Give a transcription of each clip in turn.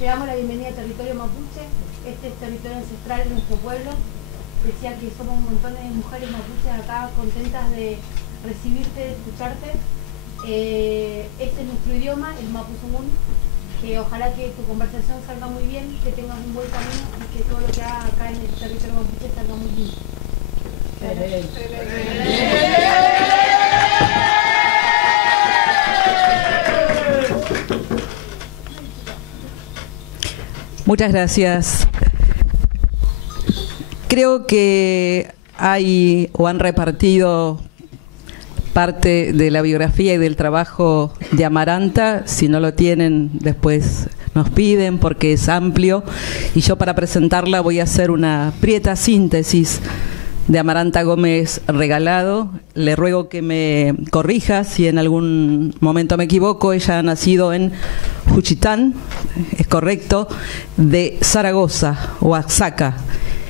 Le damos la bienvenida al territorio mapuche. Este es territorio ancestral de nuestro pueblo. Decía que somos un montón de mujeres mapuches acá contentas de recibirte, de escucharte. Este es nuestro idioma, el mapuzungún, que ojalá que tu conversación salga muy bien, que tengas un buen camino y que todo lo que hagas acá en el territorio mapuche salga muy bien. Muchas gracias. Creo que hay o han repartido parte de la biografía y del trabajo de Amaranta. Si no lo tienen, después nos piden porque es amplio. Y yo, para presentarla, voy a hacer una prieta síntesis de Amaranta Gómez Regalado. Le ruego que me corrija si en algún momento me equivoco. Ella ha nacido en Juchitán, es correcto, de Zaragoza, Oaxaca.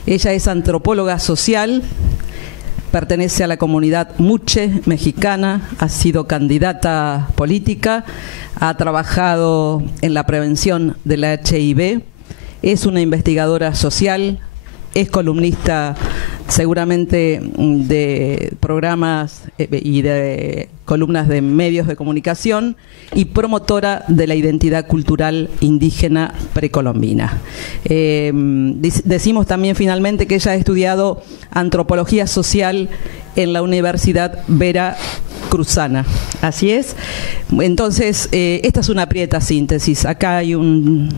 Ella es antropóloga social, pertenece a la comunidad muche mexicana, ha sido candidata política, ha trabajado en la prevención del HIV, es una investigadora social, es columnista seguramente de programas y de columnas de medios de comunicación y promotora de la identidad cultural indígena precolombina. Decimos también finalmente que ella ha estudiado antropología social en la Universidad Vera Cruzana. Así es. Entonces, esta es una prieta síntesis. Acá hay una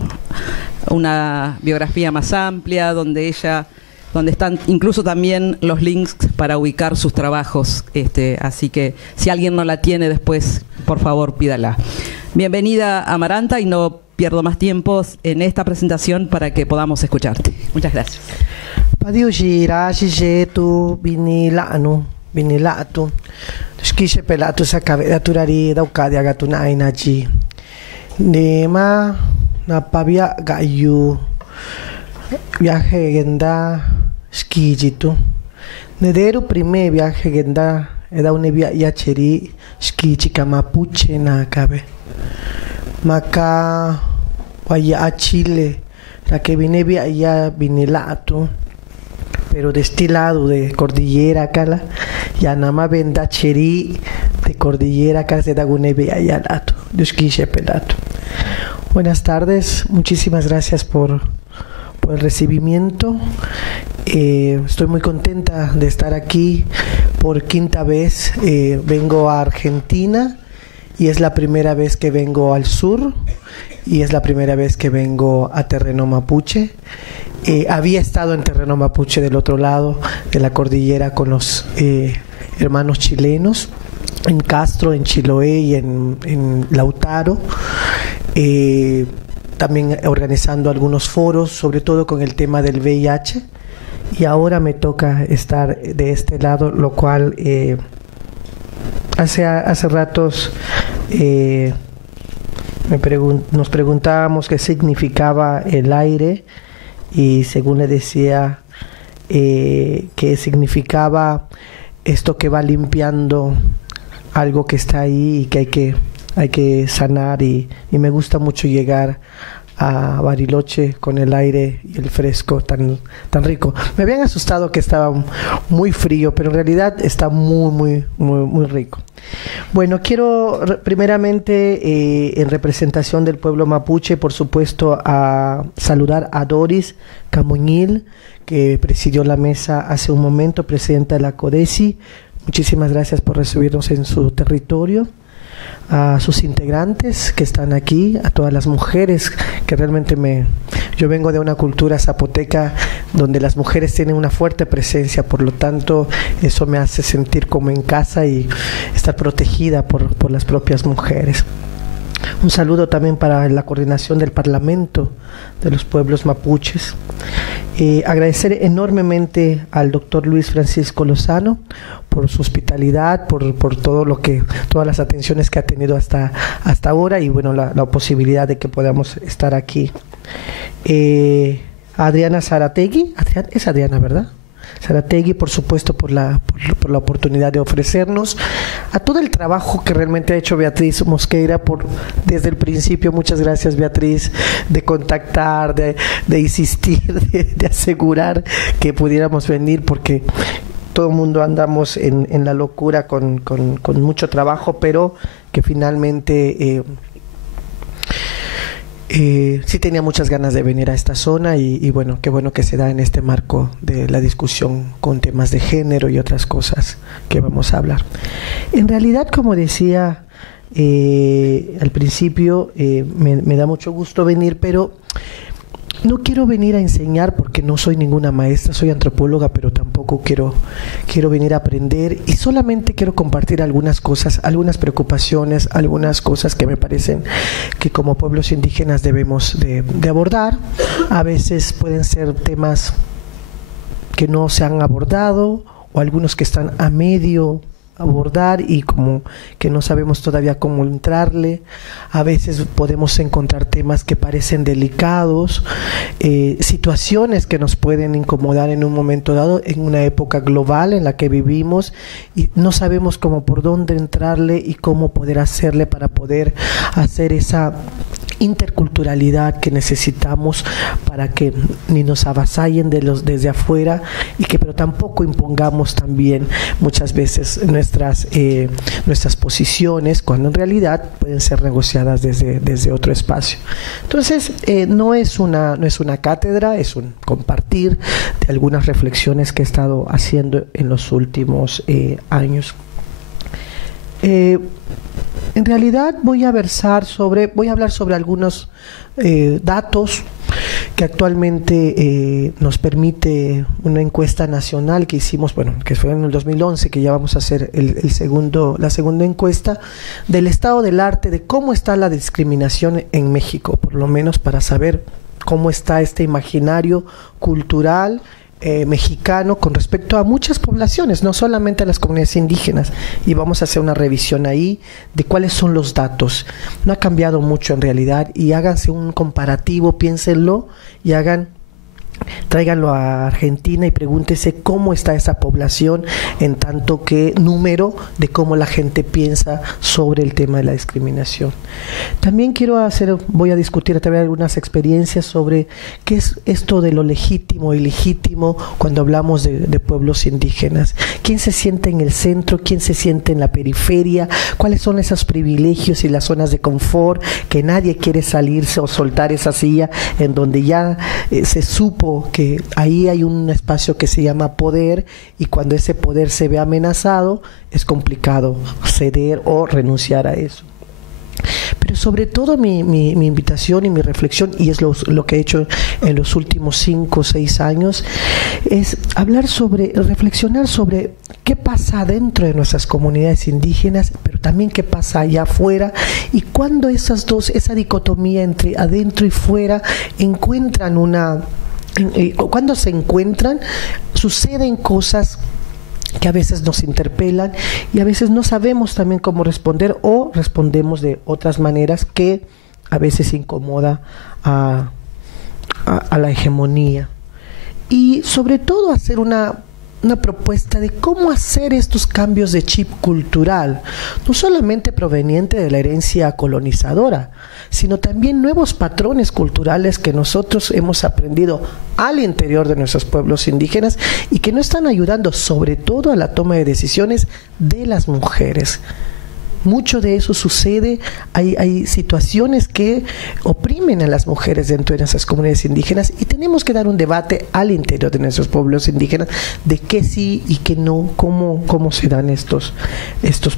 biografía más amplia donde están incluso también los links para ubicar sus trabajos, así que si alguien no la tiene después, por favor, pídala. Bienvenida, Amaranta, y no pierdo más tiempo en esta presentación para que podamos escucharte. Muchas gracias. Viaje genda skijitu. Nedero primer viaje genda era un viaje cheri skichika mapuche na cabe. Maca vaya a Chile, la que vine via vinilato, pero de este lado de cordillera cala, ya nada más venda cheri de cordillera cala se da un viaje lato, de skiche pelato. Buenas tardes, muchísimas gracias por el recibimiento. Estoy muy contenta de estar aquí por quinta vez. Vengo a Argentina y es la primera vez que vengo al sur y es la primera vez que vengo a terreno mapuche. Había estado en terreno mapuche del otro lado de la cordillera con los hermanos chilenos, en Castro, en Chiloé y en Lautaro. También organizando algunos foros, sobre todo con el tema del VIH, y ahora me toca estar de este lado, lo cual hace ratos nos preguntábamos qué significaba el aire, y según le decía que significaba esto que va limpiando algo que está ahí y que hay que sanar, y me gusta mucho llegar a Bariloche con el aire y el fresco tan rico. Me habían asustado que estaba muy frío, pero en realidad está muy rico. Bueno, quiero primeramente en representación del pueblo mapuche, por supuesto, a saludar a Doris Camuñil, que presidió la mesa hace un momento, presidenta de la CODESI. Muchísimas gracias por recibirnos en su territorio. a sus integrantes que están aquí, a todas las mujeres que realmente yo vengo de una cultura zapoteca donde las mujeres tienen una fuerte presencia, por lo tanto eso me hace sentir como en casa y estar protegida por las propias mujeres. Un saludo también para la coordinación del Parlamento de los pueblos mapuches. Agradecer enormemente al doctor Luis Francisco Lozano por su hospitalidad, por todo todas las atenciones que ha tenido hasta ahora y bueno, la posibilidad de que podamos estar aquí. Adriana Zarategui, es Adriana, ¿verdad? Zarategui, por supuesto, por la oportunidad de ofrecernos, a todo el trabajo que realmente ha hecho Beatriz Mosqueira desde el principio. Muchas gracias, Beatriz, de contactar, de insistir, de asegurar que pudiéramos venir, porque todo el mundo andamos en la locura con mucho trabajo, pero que finalmente sí tenía muchas ganas de venir a esta zona y bueno, qué bueno que se da en este marco de la discusión con temas de género y otras cosas que vamos a hablar. En realidad, como decía al principio, me da mucho gusto venir, pero no quiero venir a enseñar porque no soy ninguna maestra, soy antropóloga, pero tampoco quiero venir a aprender, y solamente quiero compartir algunas cosas, algunas preocupaciones, algunas cosas que me parecen que como pueblos indígenas debemos de abordar. A veces pueden ser temas que no se han abordado o algunos que están a medio abordar y como que no sabemos todavía cómo entrarle. A veces podemos encontrar temas que parecen delicados, situaciones que nos pueden incomodar en un momento dado, en una época global en la que vivimos, y no sabemos cómo por dónde entrarle y cómo poder hacerle para poder hacer esa interculturalidad que necesitamos para que ni nos avasallen desde afuera pero tampoco impongamos también muchas veces nuestras posiciones, cuando en realidad pueden ser negociadas desde otro espacio. Entonces no es una cátedra, es un compartir de algunas reflexiones que he estado haciendo en los últimos años. En realidad voy a hablar sobre algunos datos que actualmente nos permite una encuesta nacional que hicimos, que fue en el 2011, que ya vamos a hacer la segunda encuesta del estado del arte, de cómo está la discriminación en México, por lo menos para saber cómo está este imaginario cultural mexicano con respecto a muchas poblaciones, no solamente a las comunidades indígenas, y vamos a hacer una revisión ahí de cuáles son los datos. No ha cambiado mucho en realidad, y háganse un comparativo, piénsenlo y tráiganlo a Argentina y pregúntese cómo está esa población en tanto que número de cómo la gente piensa sobre el tema de la discriminación. También voy a discutir a través de algunas experiencias sobre qué es esto de lo legítimo y ilegítimo cuando hablamos de pueblos indígenas. ¿Quién se siente en el centro? ¿Quién se siente en la periferia? ¿Cuáles son esos privilegios y las zonas de confort que nadie quiere salirse o soltar esa silla en donde ya se supo que ahí hay un espacio que se llama poder, y cuando ese poder se ve amenazado es complicado ceder o renunciar a eso? Pero sobre todo mi invitación y mi reflexión, y es lo que he hecho en los últimos 5 o 6 años, es reflexionar sobre qué pasa dentro de nuestras comunidades indígenas, pero también qué pasa allá afuera, y cuando esa dicotomía entre adentro y fuera cuando se encuentran, suceden cosas que a veces nos interpelan y a veces no sabemos también cómo responder, o respondemos de otras maneras que a veces incomoda a la hegemonía. Y sobre todo hacer una propuesta de cómo hacer estos cambios de chip cultural, no solamente proveniente de la herencia colonizadora, sino también nuevos patrones culturales que nosotros hemos aprendido al interior de nuestros pueblos indígenas y que no están ayudando sobre todo a la toma de decisiones de las mujeres. Mucho de eso sucede, hay situaciones que oprimen a las mujeres dentro de nuestras comunidades indígenas, y tenemos que dar un debate al interior de nuestros pueblos indígenas de qué sí y qué no, cómo se dan estos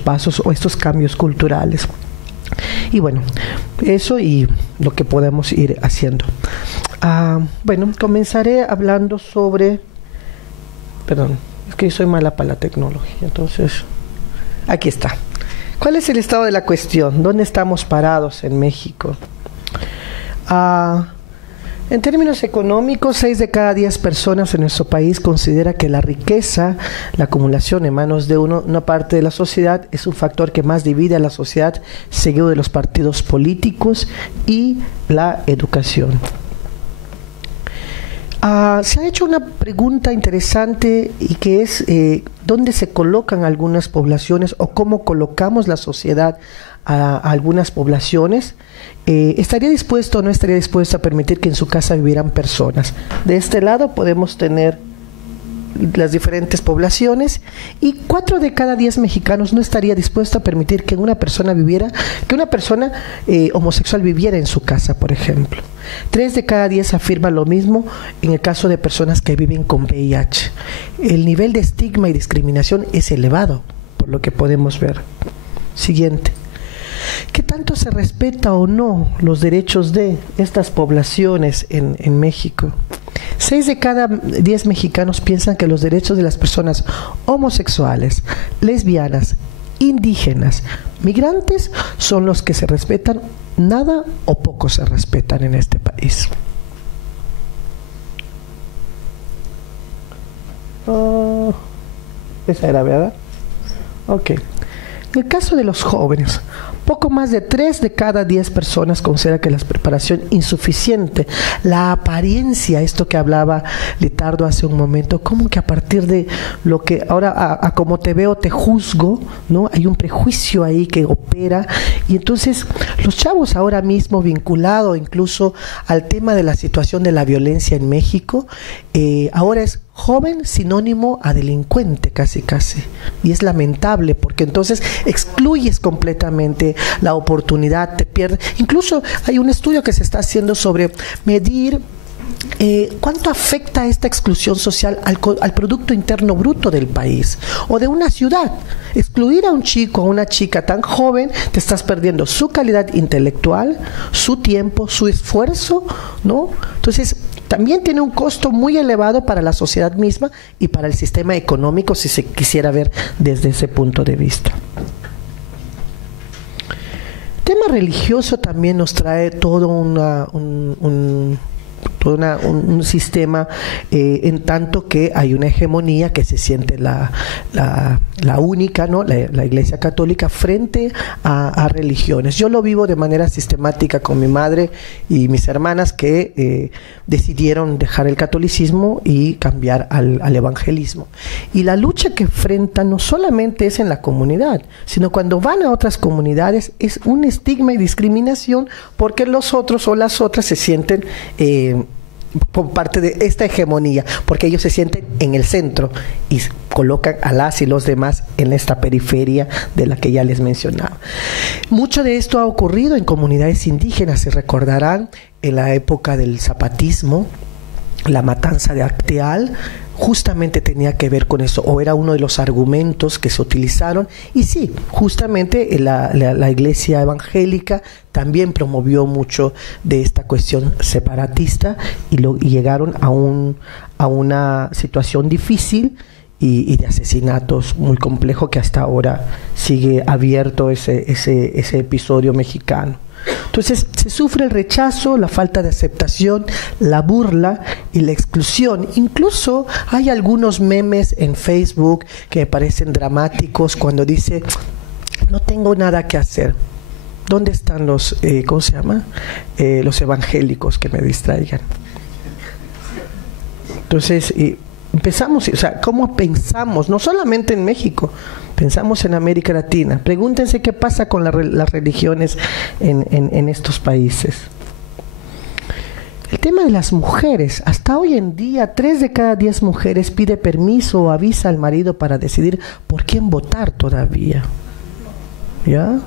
pasos o estos cambios culturales. Y bueno, eso y lo que podemos ir haciendo. Bueno, comenzaré hablando sobre... Perdón, es que soy mala para la tecnología, entonces... Aquí está. ¿Cuál es el estado de la cuestión? ¿Dónde estamos parados en México? En términos económicos, 6 de cada 10 personas en nuestro país considera que la riqueza, la acumulación en manos de una parte de la sociedad, es un factor que más divide a la sociedad, seguido de los partidos políticos y la educación. Se ha hecho una pregunta interesante y que es ¿dónde se colocan algunas poblaciones o cómo colocamos la sociedad a algunas poblaciones? ¿Estaría dispuesto o no estaría dispuesto a permitir que en su casa vivieran personas? De este lado podemos tener las diferentes poblaciones y 4 de cada 10 mexicanos no estaría dispuesto a permitir que una persona homosexual viviera en su casa, por ejemplo. 3 de cada 10 afirman lo mismo en el caso de personas que viven con VIH. El nivel de estigma y discriminación es elevado, por lo que podemos ver. Siguiente. ¿Qué tanto se respeta o no los derechos de estas poblaciones en México? 6 de cada 10 mexicanos piensan que los derechos de las personas homosexuales, lesbianas, indígenas, migrantes son los que se respetan. Nada o poco se respetan en este país. Esa era, ¿verdad? Ok. En el caso de los jóvenes, poco más de 3 de cada 10 personas consideran que la preparación insuficiente, la apariencia, esto que hablaba Litardo hace un momento, como que a partir de lo que ahora a como te veo te juzgo, ¿no? Hay un prejuicio ahí que opera y entonces los chavos ahora mismo vinculado incluso al tema de la situación de la violencia en México, ahora es joven sinónimo a delincuente casi. Y es lamentable porque entonces excluyes completamente la oportunidad, te pierdes. Incluso hay un estudio que se está haciendo sobre medir cuánto afecta esta exclusión social al Producto Interno Bruto del país o de una ciudad. Excluir a un chico o a una chica tan joven, te estás perdiendo su calidad intelectual, su tiempo, su esfuerzo, ¿no? Entonces, también tiene un costo muy elevado para la sociedad misma y para el sistema económico si se quisiera ver desde ese punto de vista. El tema religioso también nos trae todo un sistema en tanto que hay una hegemonía que se siente la única, ¿no? La Iglesia Católica frente a religiones. Yo lo vivo de manera sistemática con mi madre y mis hermanas que decidieron dejar el catolicismo y cambiar al evangelismo. Y la lucha que enfrentan no solamente es en la comunidad, sino cuando van a otras comunidades es un estigma y discriminación porque los otros o las otras se sienten por parte de esta hegemonía, porque ellos se sienten en el centro y colocan a las y los demás en esta periferia de la que ya les mencionaba. Mucho de esto ha ocurrido en comunidades indígenas, se recordarán en la época del zapatismo, la matanza de Acteal, justamente tenía que ver con eso, o era uno de los argumentos que se utilizaron, y sí, justamente la iglesia evangélica también promovió mucho de esta cuestión separatista y llegaron a una situación difícil y de asesinatos muy complejo que hasta ahora sigue abierto ese episodio mexicano. Entonces se sufre el rechazo, la falta de aceptación, la burla y la exclusión. Incluso hay algunos memes en Facebook que me parecen dramáticos cuando dice: no tengo nada que hacer. ¿Dónde están los, cómo se llama? Los evangélicos que me distraigan? Entonces, empezamos, o sea, ¿cómo pensamos? No solamente en México, pensamos en América Latina. Pregúntense qué pasa con las religiones en estos países. El tema de las mujeres. Hasta hoy en día, 3 de cada 10 mujeres pide permiso o avisa al marido para decidir por quién votar todavía. ¿Ya?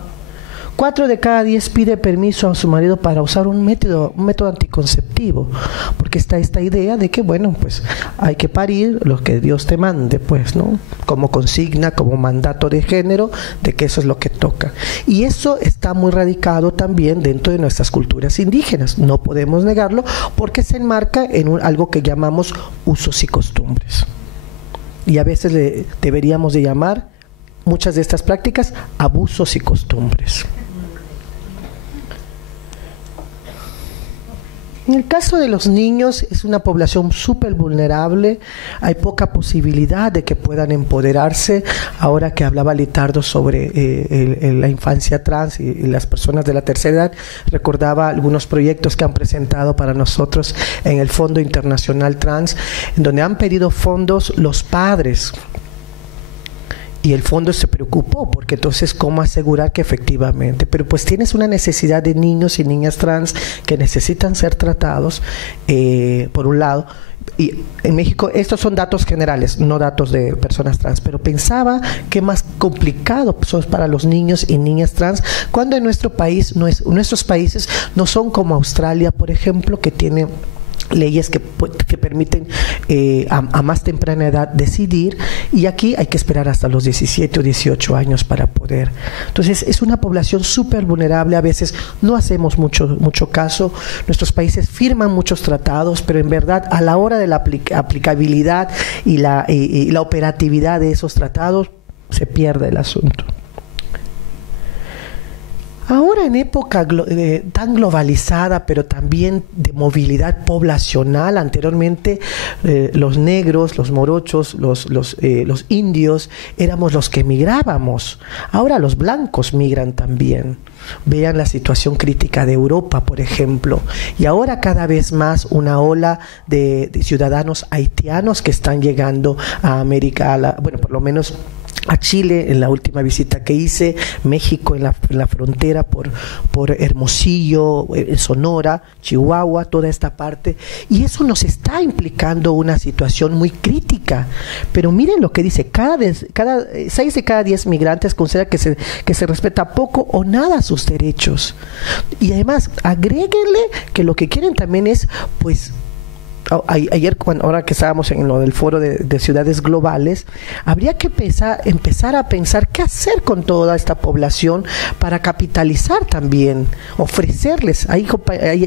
4 de cada 10 pide permiso a su marido para usar un método anticonceptivo, porque está esta idea de que, bueno, pues hay que parir lo que Dios te mande, pues, ¿no? Como consigna, como mandato de género, de que eso es lo que toca. Y eso está muy radicado también dentro de nuestras culturas indígenas, no podemos negarlo, porque se enmarca en algo que llamamos usos y costumbres. Y a veces deberíamos de llamar muchas de estas prácticas abusos y costumbres. En el caso de los niños, es una población súper vulnerable, hay poca posibilidad de que puedan empoderarse. Ahora que hablaba Litardo sobre la infancia trans y las personas de la tercera edad, recordaba algunos proyectos que han presentado para nosotros en el Fondo Internacional Trans, en donde han pedido fondos los padres. Y el fondo se preocupó, porque entonces cómo asegurar que efectivamente, pero pues tienes una necesidad de niños y niñas trans que necesitan ser tratados, por un lado. Y en México, estos son datos generales, no datos de personas trans, pero pensaba que más complicado son para los niños y niñas trans, cuando en nuestro país, nuestros países no son como Australia, por ejemplo, que tiene leyes que permiten a más temprana edad decidir, y aquí hay que esperar hasta los 17 o 18 años para poder. Entonces es una población súper vulnerable, a veces no hacemos mucho caso, nuestros países firman muchos tratados, pero en verdad a la hora de la aplicabilidad y la operatividad de esos tratados se pierde el asunto. Ahora, en época tan globalizada, pero también de movilidad poblacional, anteriormente los negros, los morochos, los indios éramos los que migrábamos. Ahora los blancos migran también. Vean la situación crítica de Europa, por ejemplo. Y ahora cada vez más una ola de ciudadanos haitianos que están llegando a América, bueno, por lo menos a Chile en la última visita que hice, México en la frontera por Hermosillo, Sonora, Chihuahua, toda esta parte, y eso nos está implicando una situación muy crítica. Pero miren lo que dice, 6 de cada 10 migrantes considera que se respeta poco o nada sus derechos. Y además, agréguenle que lo que quieren también es, pues, ayer, ahora que estábamos en lo del foro de ciudades globales, habría que empezar a pensar qué hacer con toda esta población para capitalizar también, ofrecerles. Hay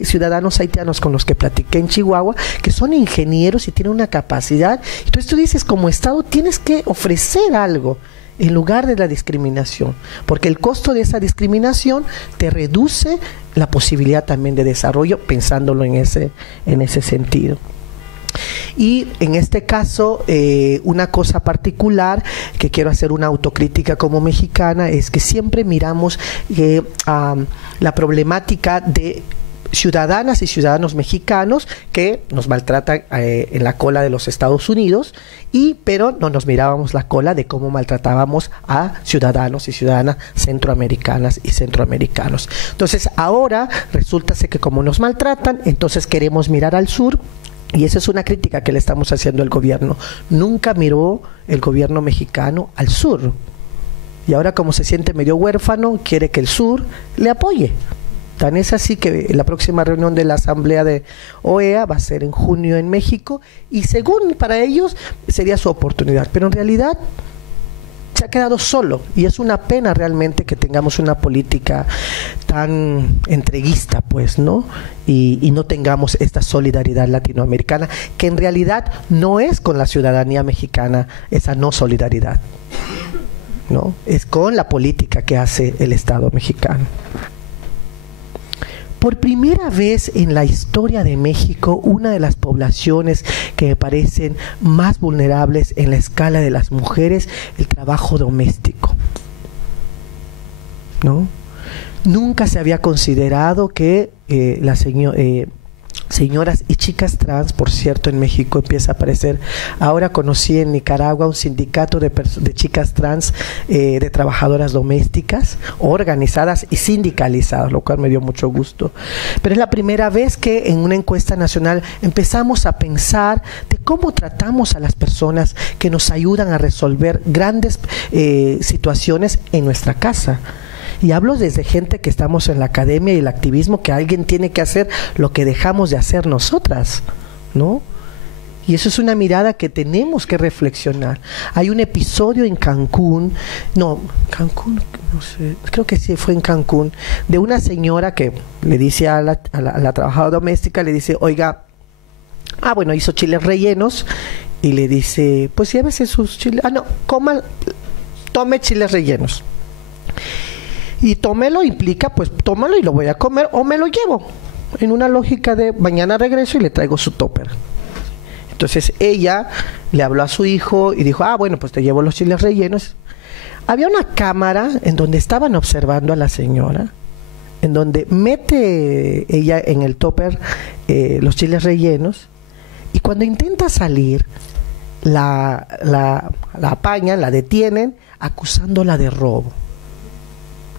ciudadanos haitianos con los que platiqué en Chihuahua que son ingenieros y tienen una capacidad. Entonces tú dices, como Estado tienes que ofrecer algo en lugar de la discriminación, porque el costo de esa discriminación te reduce la posibilidad también de desarrollo, pensándolo en ese sentido. Y en este caso, una cosa particular que quiero hacer una autocrítica como mexicana es que siempre miramos la problemática de ciudadanas y ciudadanos mexicanos que nos maltratan en la cola de los Estados Unidos, pero no nos mirábamos la cola de cómo maltratábamos a ciudadanos y ciudadanas centroamericanas y centroamericanos. Entonces ahora resulta que como nos maltratan, entonces queremos mirar al sur. Y esa es una crítica que le estamos haciendo al gobierno. Nunca miró el gobierno mexicano al sur. Y ahora, como se siente medio huérfano, quiere que el sur le apoye. Tan es así que la próxima reunión de la Asamblea de OEA va a ser en junio en México, y según para ellos sería su oportunidad. Pero en realidad se ha quedado solo, y es una pena realmente que tengamos una política tan entreguista, pues, ¿no? Y no tengamos esta solidaridad latinoamericana, que en realidad no es con la ciudadanía mexicana, esa no solidaridad, ¿no? Es con la política que hace el Estado mexicano. Por primera vez en la historia de México, una de las poblaciones que me parecen más vulnerables en la escala de las mujeres, el trabajo doméstico, ¿no? Nunca se había considerado que señoras y chicas trans, por cierto, en México empieza a aparecer. Ahora conocí en Nicaragua un sindicato de chicas trans, de trabajadoras domésticas, organizadas y sindicalizadas, lo cual me dio mucho gusto. Pero es la primera vez que en una encuesta nacional empezamos a pensar de cómo tratamos a las personas que nos ayudan a resolver grandes situaciones en nuestra casa. Y hablo desde gente que estamos en la academia y el activismo, que alguien tiene que hacer lo que dejamos de hacer nosotras, ¿no? Y eso es una mirada que tenemos que reflexionar. Hay un episodio en Cancún, no sé, creo que sí fue en Cancún, de una señora que le dice a la trabajadora doméstica, le dice, oiga, bueno, hizo chiles rellenos, y le dice, pues llévese sus chiles, tome chiles rellenos. Y tómelo implica, pues tómalo y lo voy a comer o me lo llevo. En una lógica de mañana regreso y le traigo su tupper. Entonces ella le habló a su hijo y dijo, bueno, pues te llevo los chiles rellenos. Había una cámara en donde estaban observando a la señora, en donde mete ella en el tupper los chiles rellenos, y cuando intenta salir, la apañan, la detienen, acusándola de robo.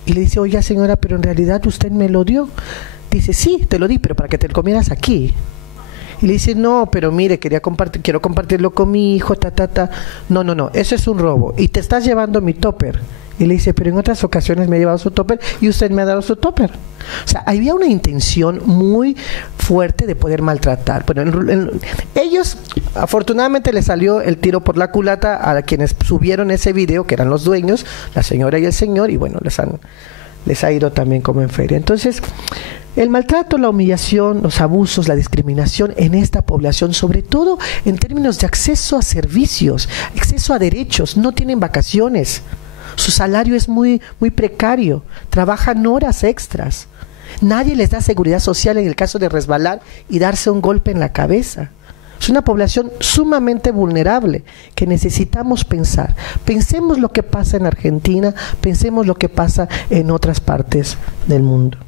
Y le dice, oiga señora, pero en realidad usted me lo dio. Dice, sí, te lo di, pero para que te lo comieras aquí. Y le dice, no, pero mire, quiero compartirlo con mi hijo, No, eso es un robo. Y te estás llevando mi tupper. Y le dice, pero en otras ocasiones me ha llevado su tupper y usted me ha dado su tupper. O sea, había una intención muy fuerte de poder maltratar. Bueno, ellos, afortunadamente, les salió el tiro por la culata a quienes subieron ese video, que eran los dueños, la señora y el señor, y bueno, les ha ido también como en feria. Entonces, el maltrato, la humillación, los abusos, la discriminación en esta población, sobre todo en términos de acceso a servicios, acceso a derechos, no tienen vacaciones. Su salario es muy, muy precario, trabajan horas extras. Nadie les da seguridad social en el caso de resbalar y darse un golpe en la cabeza. Es una población sumamente vulnerable que necesitamos pensar. Pensemos lo que pasa en Argentina, pensemos lo que pasa en otras partes del mundo.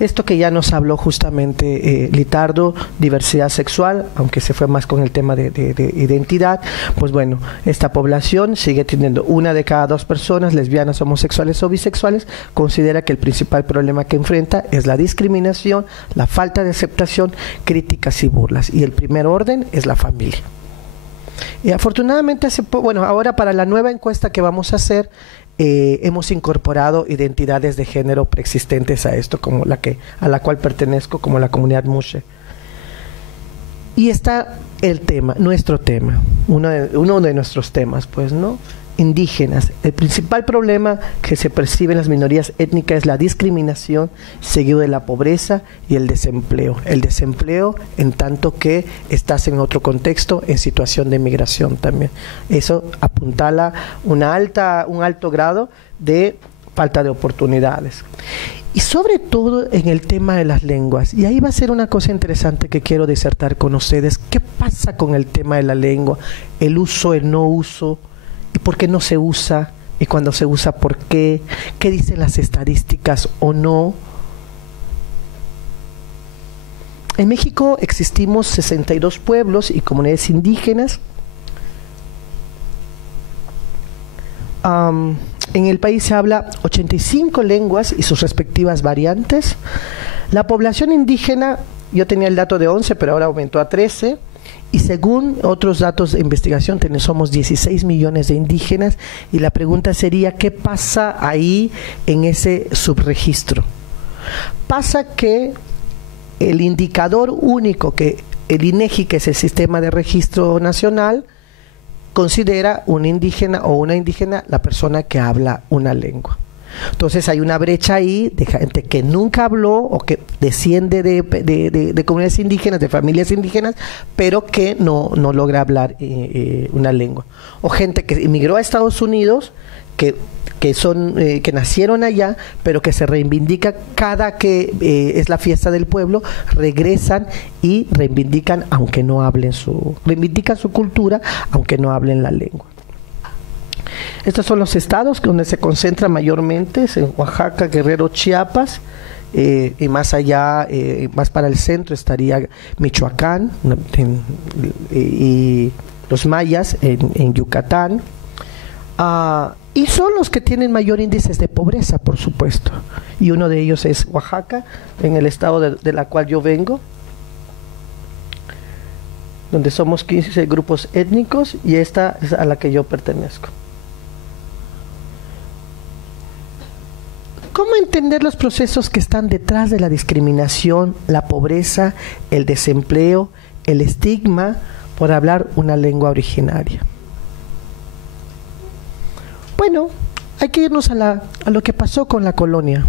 Esto que ya nos habló justamente Litardo, diversidad sexual, aunque se fue más con el tema de identidad, pues bueno, esta población sigue teniendo 1 de cada 2 personas, lesbianas, homosexuales o bisexuales, considera que el principal problema que enfrenta es la discriminación, la falta de aceptación, críticas y burlas. Y el primer orden es la familia. Y afortunadamente, ahora para la nueva encuesta que vamos a hacer, hemos incorporado identidades de género preexistentes a esto, como a la cual pertenezco, como la comunidad Mushe. Y está el tema, nuestro tema, uno de nuestros temas, pues, ¿no? Indígenas. El principal problema que se percibe en las minorías étnicas es la discriminación, seguido de la pobreza y el desempleo. El desempleo en tanto que estás en otro contexto, en situación de migración también. Eso apuntala un alto grado de falta de oportunidades. Y sobre todo en el tema de las lenguas. Y ahí va a ser una cosa interesante que quiero disertar con ustedes. ¿Qué pasa con el tema de la lengua? El uso, el no uso. ¿Y por qué no se usa? ¿Y cuando se usa, por qué? ¿Qué dicen las estadísticas o no? En México existimos 62 pueblos y comunidades indígenas. En el país se habla 85 lenguas y sus respectivas variantes. La población indígena, yo tenía el dato de 11, pero ahora aumentó a 13. Y según otros datos de investigación, somos 16 millones de indígenas, y la pregunta sería, ¿qué pasa ahí en ese subregistro? Pasa que el indicador único que el INEGI, que es el Sistema de Registro Nacional, considera un indígena o una indígena la persona que habla una lengua. Entonces hay una brecha ahí de gente que nunca habló o que desciende de comunidades indígenas, de familias indígenas, pero que no logra hablar una lengua. O gente que emigró a Estados Unidos, que nacieron allá, pero que se reivindica cada que es la fiesta del pueblo, regresan y reivindican aunque no hablen reivindican su cultura, aunque no hablen la lengua. Estos son los estados donde se concentra mayormente, es en Oaxaca, Guerrero, Chiapas, y más allá, más para el centro estaría Michoacán, y los mayas en Yucatán, y son los que tienen mayor índices de pobreza, por supuesto, y uno de ellos es Oaxaca, en el estado de la cual yo vengo, donde somos 15 grupos étnicos, y esta es a la que yo pertenezco. entender los procesos que están detrás de la discriminación, la pobreza, el desempleo, el estigma por hablar una lengua originaria. Bueno, hay que irnos a lo que pasó con la colonia.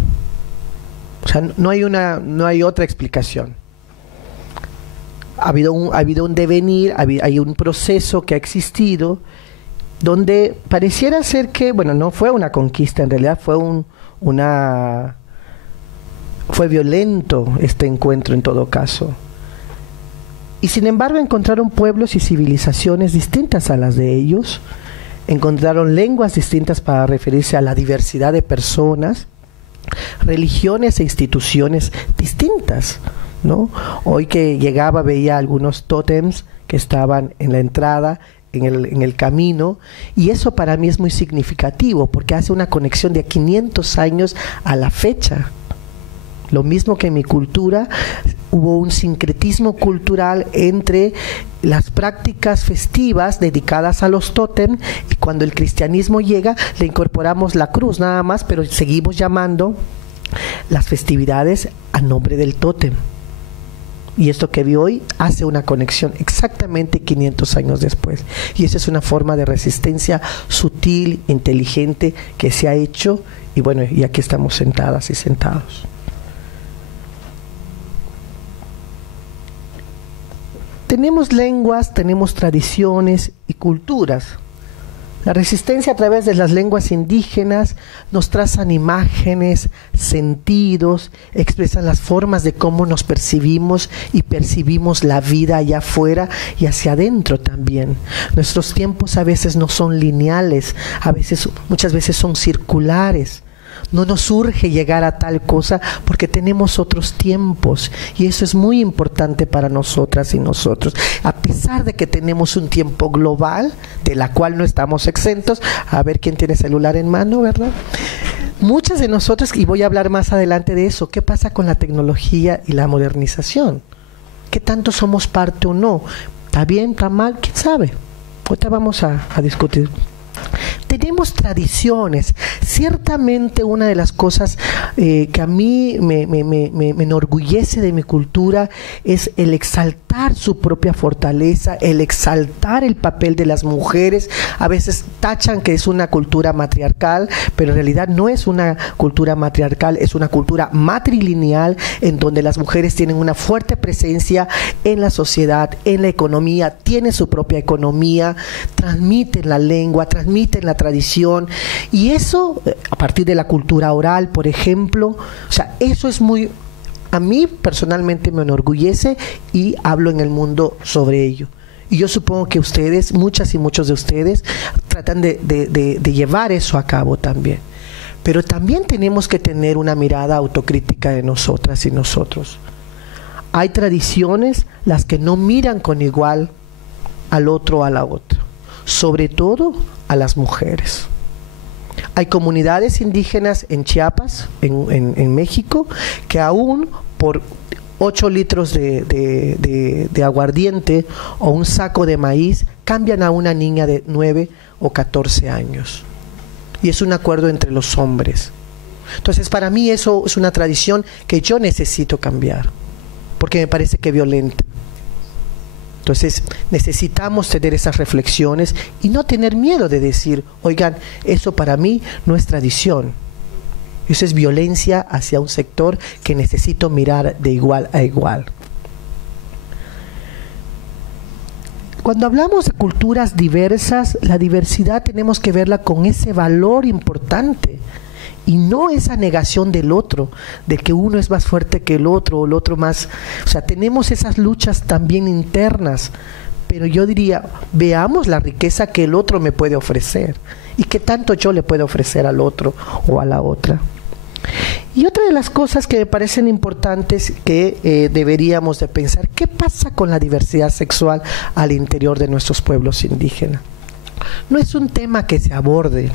O sea, no hay otra explicación. Ha habido un devenir, hay un proceso que ha existido donde pareciera ser que, bueno, no fue una conquista, en realidad fue violento este encuentro en todo caso. Y sin embargo encontraron pueblos y civilizaciones distintas a las de ellos, encontraron lenguas distintas para referirse a la diversidad de personas, religiones e instituciones distintas, ¿no? Hoy que llegaba veía algunos tótems que estaban en la entrada, en el camino, y eso para mí es muy significativo porque hace una conexión de 500 años a la fecha. Lo mismo que en mi cultura, hubo un sincretismo cultural entre las prácticas festivas dedicadas a los tótem, y cuando el cristianismo llega le incorporamos la cruz nada más, pero seguimos llamando las festividades a nombre del tótem. Y esto que vi hoy hace una conexión exactamente 500 años después. Y esa es una forma de resistencia sutil, inteligente, que se ha hecho. Y bueno, y aquí estamos sentadas y sentados. Tenemos lenguas, tenemos tradiciones y culturas. La resistencia a través de las lenguas indígenas nos trazan imágenes, sentidos, expresan las formas de cómo nos percibimos y percibimos la vida allá afuera y hacia adentro también. Nuestros tiempos a veces no son lineales, muchas veces son circulares. No nos urge llegar a tal cosa porque tenemos otros tiempos, y eso es muy importante para nosotras y nosotros. A pesar de que tenemos un tiempo global, de la cual no estamos exentos, a ver quién tiene celular en mano, ¿verdad? Muchas de nosotros, y voy a hablar más adelante de eso, ¿qué pasa con la tecnología y la modernización? ¿Qué tanto somos parte o no? ¿Está bien, está mal? ¿Quién sabe? Ahorita vamos a discutir. Tenemos tradiciones. Ciertamente una de las cosas que a mí me enorgullece de mi cultura es el exaltar su propia fortaleza, el exaltar el papel de las mujeres. A veces tachan que es una cultura matriarcal, pero en realidad no es una cultura matriarcal, es una cultura matrilineal en donde las mujeres tienen una fuerte presencia en la sociedad, en la economía, tienen su propia economía, transmiten la lengua, transmiten la tradición, y eso a partir de la cultura oral, por ejemplo. O sea, eso es muy, a mí personalmente me enorgullece y hablo en el mundo sobre ello. Y yo supongo que ustedes, muchas y muchos de ustedes, tratan de llevar eso a cabo también. Pero también tenemos que tener una mirada autocrítica de nosotras y nosotros. Hay tradiciones las que no miran con igual al otro o a la otra, sobre todo a las mujeres. Hay comunidades indígenas en Chiapas, en México, que aún por 8 litros de aguardiente o un saco de maíz cambian a una niña de 9 o 14 años. Y es un acuerdo entre los hombres. Entonces, para mí eso es una tradición que yo necesito cambiar, porque me parece que es violenta. Entonces necesitamos tener esas reflexiones y no tener miedo de decir, oigan, eso para mí no es tradición. Eso es violencia hacia un sector que necesito mirar de igual a igual. Cuando hablamos de culturas diversas, la diversidad tenemos que verla con ese valor importante. Y no esa negación del otro, de que uno es más fuerte que el otro o el otro más. O sea, tenemos esas luchas también internas, pero yo diría, veamos la riqueza que el otro me puede ofrecer y qué tanto yo le puedo ofrecer al otro o a la otra. Y otra de las cosas que me parecen importantes que deberíamos de pensar, ¿qué pasa con la diversidad sexual al interior de nuestros pueblos indígenas? No es un tema que se aborde.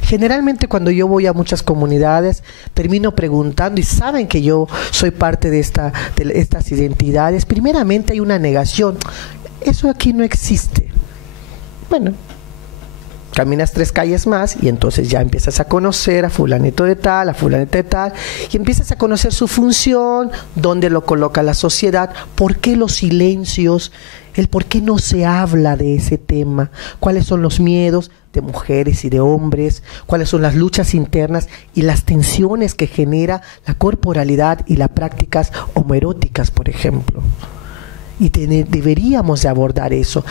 Generalmente cuando yo voy a muchas comunidades termino preguntando, y saben que yo soy parte de estas identidades. Primeramente hay una negación, eso aquí no existe. Bueno, caminas 3 calles más y entonces ya empiezas a conocer a fulanito de tal, a fulanita de tal, y empiezas a conocer su función, dónde lo coloca la sociedad, por qué los silencios, el por qué no se habla de ese tema, cuáles son los miedos de mujeres y de hombres, cuáles son las luchas internas y las tensiones que genera la corporalidad y las prácticas homoeróticas, por ejemplo. Y deberíamos de abordar eso.